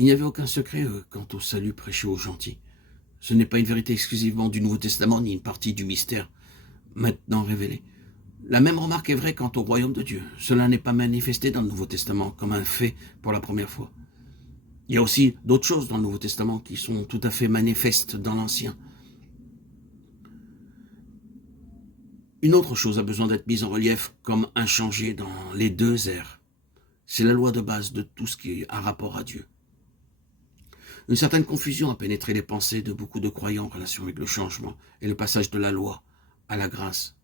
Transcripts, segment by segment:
Il n'y avait aucun secret quant au salut prêché aux gentils. Ce n'est pas une vérité exclusivement du Nouveau Testament, ni une partie du mystère maintenant révélé. La même remarque est vraie quant au royaume de Dieu. Cela n'est pas manifesté dans le Nouveau Testament comme un fait pour la première fois. Il y a aussi d'autres choses dans le Nouveau Testament qui sont tout à fait manifestes dans l'Ancien. Une autre chose a besoin d'être mise en relief comme inchangée dans les deux ères. C'est la loi de base de tout ce qui a rapport à Dieu. Une certaine confusion a pénétré les pensées de beaucoup de croyants en relation avec le changement et le passage de la loi à la grâce.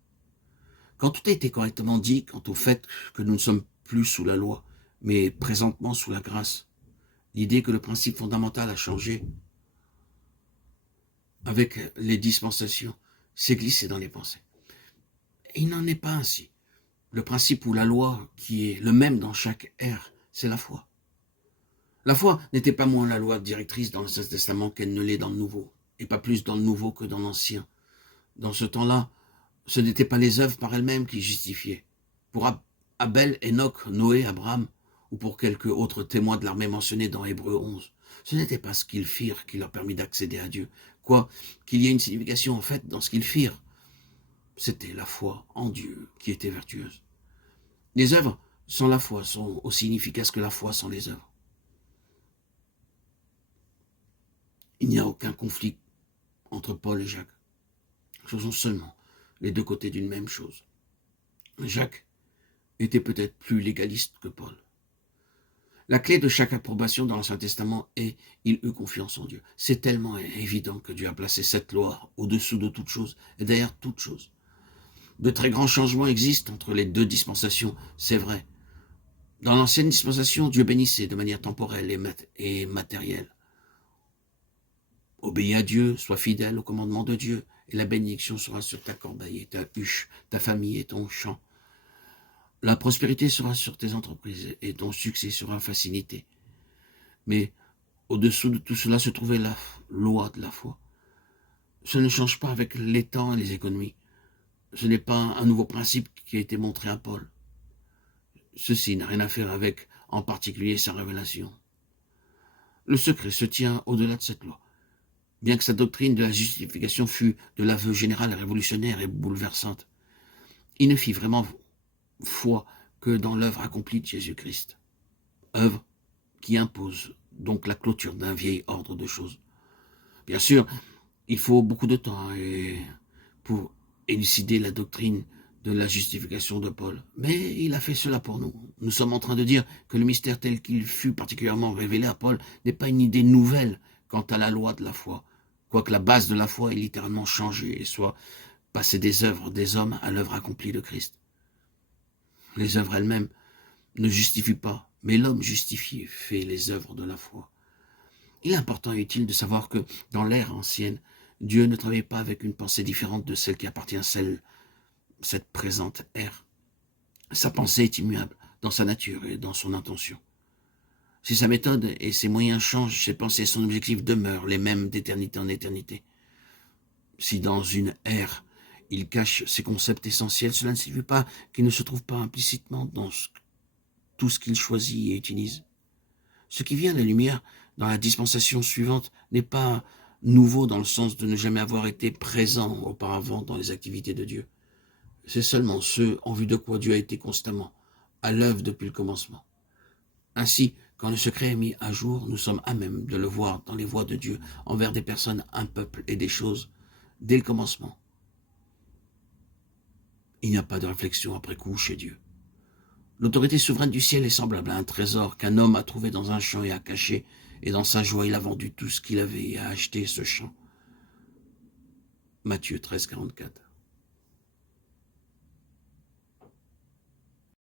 Quand tout a été correctement dit quant au fait que nous ne sommes plus sous la loi, mais présentement sous la grâce, l'idée que le principe fondamental a changé avec les dispensations s'est glissée dans les pensées. Et il n'en est pas ainsi. Le principe ou la loi qui est le même dans chaque ère, c'est la foi. La foi n'était pas moins la loi directrice dans l'Ancien Testament qu'elle ne l'est dans le Nouveau, et pas plus dans le Nouveau que dans l'Ancien. Dans ce temps-là, ce n'étaient pas les œuvres par elles-mêmes qui justifiaient. Pour Abel, Enoch, Noé, Abraham, ou pour quelques autres témoins de l'armée mentionnés dans Hébreux 11, ce n'était pas ce qu'ils firent qui leur permit d'accéder à Dieu, quoi qu'il y ait une signification en fait dans ce qu'ils firent. C'était la foi en Dieu qui était vertueuse. Les œuvres sans la foi sont aussi inefficaces que la foi sans les œuvres. Il n'y a aucun conflit entre Paul et Jacques. Ce sont seulement les deux côtés d'une même chose. Jacques était peut-être plus légaliste que Paul. La clé de chaque approbation dans l'Ancien Testament est « il eut confiance en Dieu ». C'est tellement évident que Dieu a placé cette loi au-dessous de toute chose et derrière toute chose. De très grands changements existent entre les deux dispensations, c'est vrai. Dans l'ancienne dispensation, Dieu bénissait de manière temporelle et matérielle. Obéis à Dieu, sois fidèle au commandement de Dieu, et la bénédiction sera sur ta corbeille et ta huche, ta famille et ton champ. La prospérité sera sur tes entreprises et ton succès sera facilité. Mais au-dessous de tout cela se trouvait la loi de la foi. Ce ne change pas avec les temps et les économies. Ce n'est pas un nouveau principe qui a été montré à Paul. Ceci n'a rien à faire avec, en particulier, sa révélation. Le secret se tient au-delà de cette loi. Bien que sa doctrine de la justification fût de l'aveu général révolutionnaire et bouleversante, il ne fit vraiment foi que dans l'œuvre accomplie de Jésus-Christ. Œuvre qui impose donc la clôture d'un vieil ordre de choses. Bien sûr, il faut beaucoup de temps pour élucider la doctrine de la justification de Paul. Mais il a fait cela pour nous. Nous sommes en train de dire que le mystère tel qu'il fut particulièrement révélé à Paul n'est pas une idée nouvelle quant à la loi de la foi, quoique la base de la foi ait littéralement changé et soit passée des œuvres des hommes à l'œuvre accomplie de Christ. Les œuvres elles-mêmes ne justifient pas, mais l'homme justifié fait les œuvres de la foi. Il est important et utile de savoir que, dans l'ère ancienne, Dieu ne travaillait pas avec une pensée différente de celle qui appartient à cette présente ère. Sa pensée est immuable dans sa nature et dans son intention. Si sa méthode et ses moyens changent, ses pensées et son objectif demeurent les mêmes d'éternité en éternité. Si dans une ère, il cache ses concepts essentiels, cela ne signifie pas qu'il ne se trouve pas implicitement dans tout ce qu'il choisit et utilise. Ce qui vient à la lumière dans la dispensation suivante n'est pas nouveau dans le sens de ne jamais avoir été présent auparavant dans les activités de Dieu. C'est seulement ce en vue de quoi Dieu a été constamment à l'œuvre depuis le commencement. Ainsi, quand le secret est mis à jour, nous sommes à même de le voir dans les voies de Dieu envers des personnes, un peuple et des choses dès le commencement. Il n'y a pas de réflexion après coup chez Dieu. L'autorité souveraine du ciel est semblable à un trésor qu'un homme a trouvé dans un champ et a caché, et dans sa joie il a vendu tout ce qu'il avait et a acheté ce champ. Matthieu 13, 44.